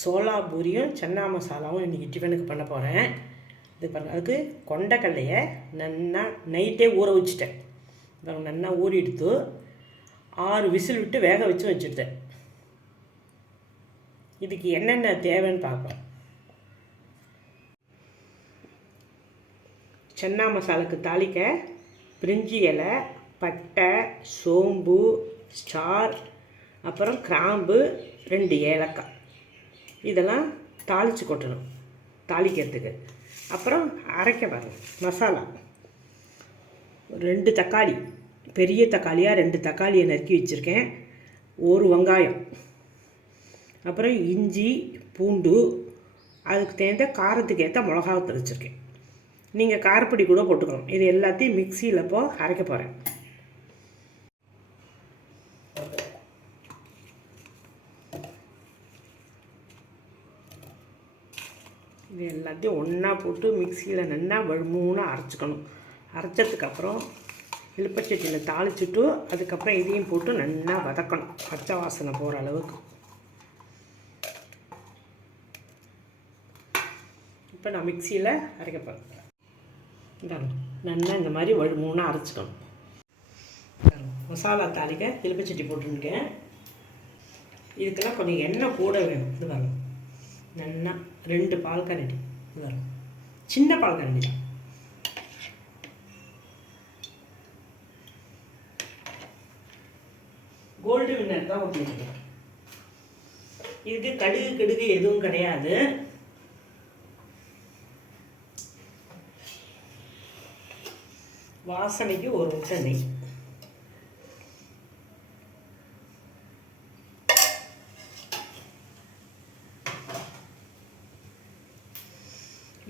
சோளா பூரியும் சன்னா மசாலாவும் இன்றைக்கி டிஃபனுக்கு பண்ண போகிறேன். இது பண்ண அதுக்கு கொண்டக்கடலையை நல்லா நைட்டே ஊற வச்சுட்டேன். நல்லா ஊறி எடுத்து 6 விசில் விட்டு வேக வச்சுட்டேன். இதுக்கு என்னென்ன தேவைன்னு பார்ப்போம். சன்னா மசாலாவுக்கு தாளிக்க பிரிஞ்சி இலை, பட்டை, சோம்பு, ஸ்டார், அப்புறம் கிராம்பு, 2 ஏலக்காய் இதெல்லாம் தாளித்து கொட்டணும் தாளிக்கிறதுக்கு. அப்புறம் அரைக்க பாருங்க மசாலா 2 தக்காளி, பெரிய தக்காளியாக 2 தக்காளியை நறுக்கி வச்சுருக்கேன், 1 வெங்காயம், அப்புறம் இஞ்சி பூண்டு, அதுக்கு தகுந்த காரத்துக்கு ஏற்ற மிளகாவத்தூள் வச்சுருக்கேன். நீங்கள் காரப்பொடி கூட போட்டுக்கணும். இது எல்லாத்தையும் மிக்சியில் இப்போது அரைக்க போகிறேன். இது எல்லாத்தையும் ஒன்றா போட்டு மிக்சியில் நல்லா வழுமூணாக அரைச்சிக்கணும். அரைச்சதுக்கப்புறம் இழுப்பச்சட்டியில் தாளிச்சுட்டு அதுக்கப்புறம் இதையும் போட்டு நல்லா வதக்கணும், பச்சை வாசனை போகிற அளவுக்கு. இப்போ நான் மிக்சியில் அரைக்க போகிறேன். நல்லா இந்த மாதிரி வழுமூணாக அரைச்சிக்கணும். மசாலா தாளிக்க இழுப்பச்சட்டி போட்டுருக்கேன். இதுக்கெல்லாம் கொஞ்சம் எண்ணெய் கூட வேணும். இது வரும் நல்லா 2 பால் கரண்டி, இது வரும் சின்ன பால் கரண்டி தான். கோல்டு வின்னர் தான் ஊற்றிருக்கேன். இதுக்கு கடுகு எதுவும் கிடையாது. வாசனைக்கு 1 முட்டை நெய்.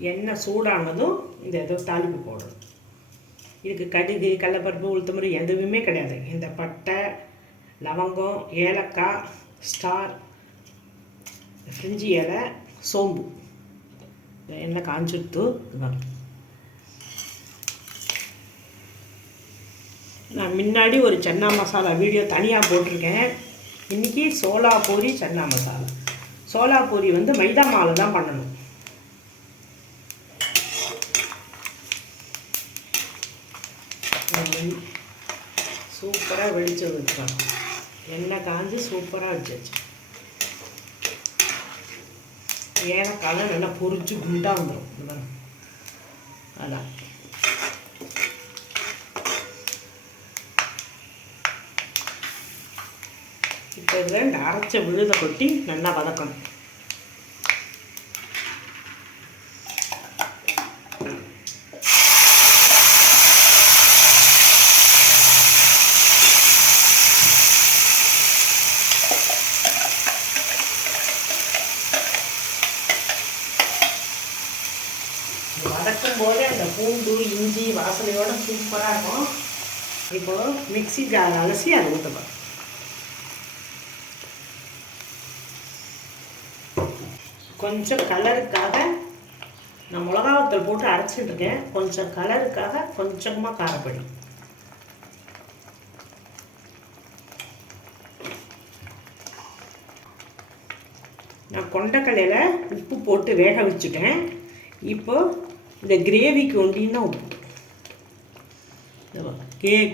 எண்ணெய் சூடானதும் இந்த ஏதோ தாளிப்பு போடணும். இதுக்கு கடுகு, கடலைப்பருப்பு, உளுத்தம்பருப்பு எதுவுமே கிடையாது. இந்த பட்டை, லவங்கம், ஏலக்காய், ஸ்டார், பிரிஞ்சி இலை, சோம்பு, எண்ணெய் காஞ்சிடுத்து. நான் முன்னாடி ஒரு சன்னா மசாலா வீடியோ தனியாக போட்டிருக்கேன். இன்றைக்கி சோளா பூரி சன்னா மசாலா. சோளா பூரி மைதா மாவு தான் பண்ணணும். சூப்பராக வெடிச்சு வச்சுக்கலாம். எண்ணெய் காஞ்சி சூப்பராக வச்சு ஏலக்காய் நல்லா பொரிச்சு குண்டாக வந்துடும். அதான் இப்போ இதில் இந்த அரைச்ச விழுதை கொட்டி நல்லா வதக்கணும். வதக்கும் போதே அந்த பூண்டு, இஞ்சி வாசனையோடு சூப்பராக இருக்கும். இப்போது மிக்ஸி ஜார் அலசி அதை ஊற்றணும். கொஞ்சம் கலருக்காக நான் மிளகாவத்தூள் போட்டு அரைச்சிட்டு இருக்கேன். கொஞ்சம் கலருக்காக கொஞ்சமாக காரப்பொடி. நான் கொண்டக்கடலையில் உப்பு போட்டு வேக வச்சுட்டேன். இப்போது இந்த கிரேவிக்கு ஒண்டின்னா உப்பு,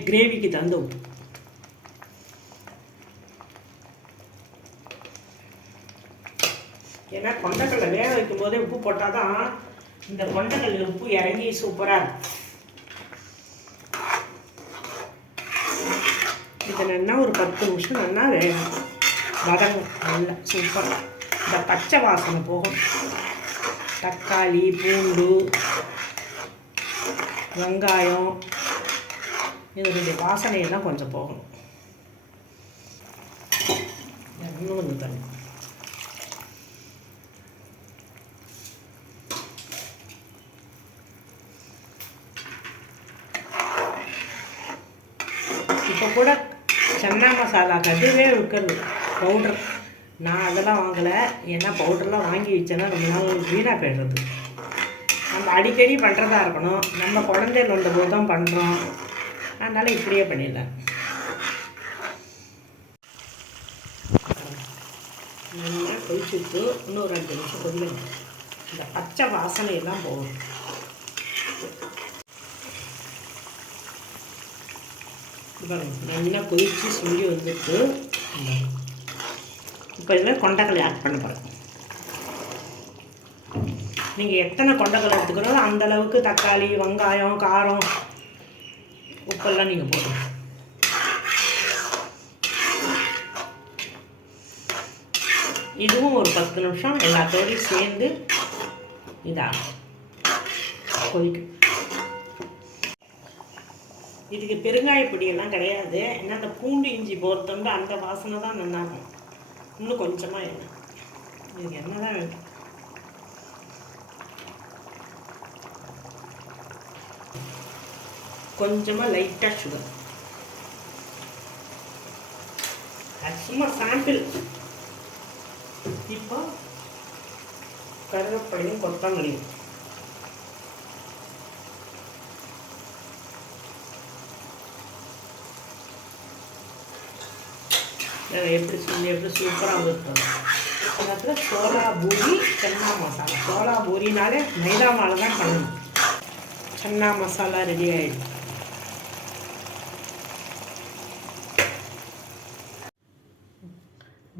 கிரேவிக்கு தகுந்த உப்பு. ஏன்னா கொண்டக்கடலை வேக வைக்கும் போதே உப்பு போட்டால் தான் இந்த கொண்டக்கடலை உப்பு இறங்கி சூப்பராக இருக்கும். இதை நல்லா ஒரு 10 நிமிஷம் நல்லா வதங்கும். நல்லா சூப்பராக இந்த பச்சை வாசனை போகும். தக்காளி, பூண்டு, வெங்காயம் இதனுடைய வாசனையெல்லாம் கொஞ்சம் போகணும். இன்னும் கொஞ்சம் தண்ணி. இப்போ கூட சன்னா மசாலா கதுவே இருக்கிறது பவுடர். நான் அதெல்லாம் வாங்கலை. ஏன்னா பவுடர்லாம் வாங்கி வச்சேன்னா ரொம்ப நாள் வீணாக போய்டுறது. நம்ம அடிக்கடி பண்ணுறதா இருக்கணும். நம்ம குழந்தைகள் வந்தபோது தான் பண்ணுறோம். அதனால் இப்படியே பண்ணிடலாம். நல்லா கொதிச்சுட்டு இன்னும் 2 நிமிஷம் கொதிக்கணும். இந்த பச்சை வாசனையெல்லாம் போகும். நல்லா கொதித்து சுண்டி வந்துட்டு இப்போ இதில் கொண்டைக்கடலை ஆட் பண்ண போகிறேன். நீங்கள் எத்தனை கொண்டைக்கடலை எடுத்துக்கிறோம் அந்தளவுக்கு தக்காளி, வெங்காயம், காரம், உப்பெல்லாம் நீங்கள் போடணும். இதுவும் ஒரு 10 நிமிஷம் எல்லாத்தோடையும் சேர்ந்து இதாகும், கொதிக்கும். இதுக்கு பெருங்காய பொடியெல்லாம் கிடையாது. ஏன்னா அந்த பூண்டு இஞ்சி போகிறதோட அந்த வாசனை தான் நல்லாயிருக்கும். இன்னும் கொஞ்சமாக எண்ணெய், இதுக்கு எண்ணெய் தான் வேணும். கொஞ்சமாக லைட்டாக சுகர், அது சும்மா சாம்பிள். இப்போ கருவேப்பிலையும் கொத்தமல்லியும் எப்படி சூப்பராக இருக்கும். அதில் சோளா பூரி, சன்னா மசாலா. சோளா பூரினாலே மைதா மாலை தான் பண்ணணும். சன்னா மசாலா ரெடி ஆகிடும்.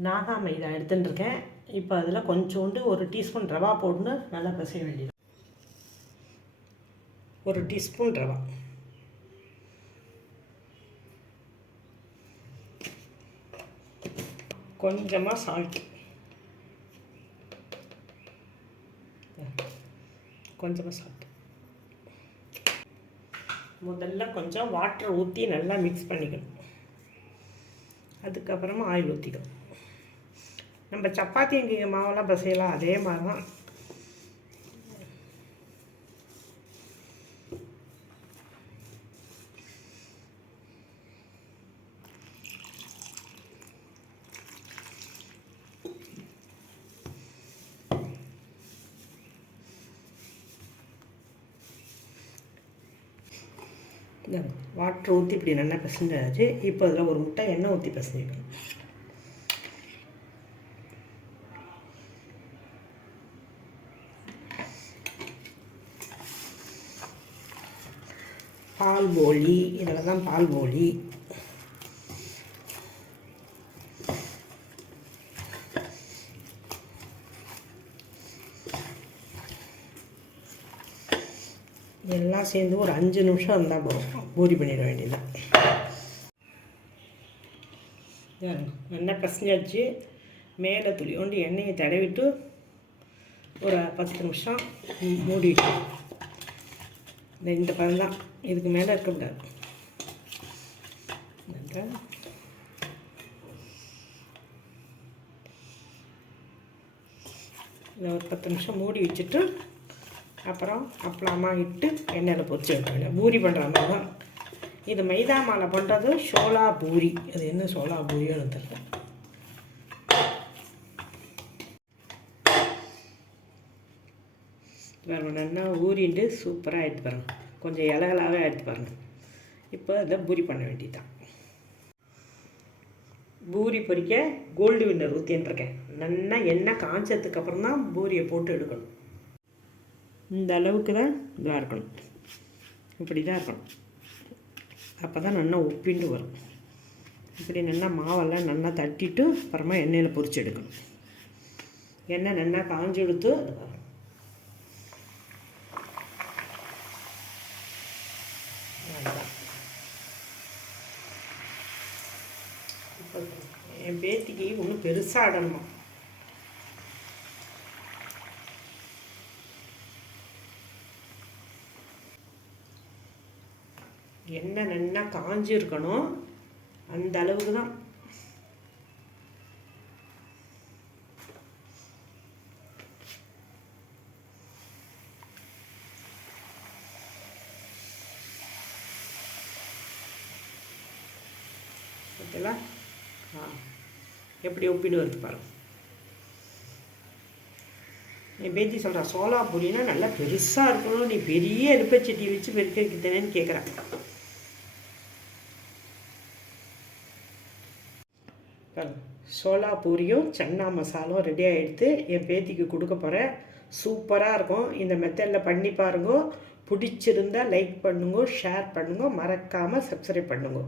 நாகா மைதா எடுத்துட்டுருக்கேன். இப்போ அதில் கொஞ்சோண்டு 1 டீஸ்பூன் ரவா போட்டு நல்லா பிசைய வேண்டியது. 1 டீஸ்பூன் ரவா, கொஞ்சமாக சால்ட்டு, கொஞ்சமாக சால்ட்டு. முதல்ல கொஞ்சம் வாட்டர் ஊற்றி நல்லா மிக்ஸ் பண்ணிக்கணும். அதுக்கப்புறமா ஆயில் ஊற்றிக்கணும். நம்ம சப்பாத்தி எங்கள் மாவெல்லாம் பசையலாம் அதே மாதிரி தான். வாட்டர் ஊற்றி இப்படி நல்லா பிசைஞ்சாச்சு. இப்போ அதில் ஒரு முட்டை எண்ணெய் ஊற்றி பிசைஞ்சிக்கணும். பால் போலி, இதில் தான் பால் போலி. எல்லாம் சேர்ந்து ஒரு 5 நிமிஷம் இருந்தால் போதும், பூரி பண்ணிட வேண்டியதான். எண்ணெய் பசஞ்சாச்சு. மேலே துளியோண்டு எண்ணெயை தடவிட்டு ஒரு 10 நிமிஷம் மூடிட்டு. இந்த பதம் தான், இதுக்கு மேலே இருக்கக்கூடாது. இதை ஒரு 10 நிமிஷம் மூடி வச்சுட்டு அப்புறம் அப்பளமாக இட்டு எண்ணெயில் பொரிச்சு வைக்கணும். பூரி பண்ணுற மாதிரி தான் இது. மைதா மாலை பண்ணுறது சோளா பூரி. அது என்ன சோளா பூரியோன்னு தெரியல. நல்லா ஊறிண்டு சூப்பராக எடுத்து பாருங்க. கொஞ்சம் இலகலாகவே எடுத்து பாருங்க. இப்போ அதை பூரி பண்ண வேண்டியதுதான். பூரி பொரிக்க கோல்டு வின்னர் ஊற்றின்ட்டுருக்கேன். நல்லா எண்ணெய் காய்ச்சதுக்கப்புறம் தான் பூரியை போட்டு எடுக்கணும். இந்த அளவுக்கு தான் இதாக இருக்கணும், இப்படி தான் இருக்கணும். அப்போ தான் நல்லா உப்பிண்டு வரும். இப்படி நல்லா மாவெல்லாம் நல்லா தட்டிட்டு அப்புறமா எண்ணெயில் பொரிச்சு எடுக்கணும். எண்ணெய் நல்லா காஞ்சி எடுத்து இப்போ என் பேத்திக்கு ஒன்றும் பெருசாக ஆடணுமா. எண்ணெய் நல்லா காஞ்சி இருக்கணும், அந்த அளவுக்கு தான். ஓகேங்களா? எப்படி ஒப்பிட்டு வருது பாருங்க. என் பேத்தி சொல்கிறா சோளா பூரினா நல்லா பெருசாக இருக்கணும், நீ பெரிய எலுப்பச்சட்டி வச்சு பெருக்க வைக்கிறேன்னு கேட்குறேன். பாருங்க, சோளா பூரியும் சன்னா மசாலும் ரெடி ஆகிடுத்து. என் பேத்திக்கு கொடுக்க போகிறேன். சூப்பராக இருக்கும். இந்த மெத்தடில் பண்ணி பாருங்க. பிடிச்சிருந்தா லைக் பண்ணுங்க, ஷேர் பண்ணுங்க, மறக்காமல் சப்ஸ்கிரைப் பண்ணுங்க.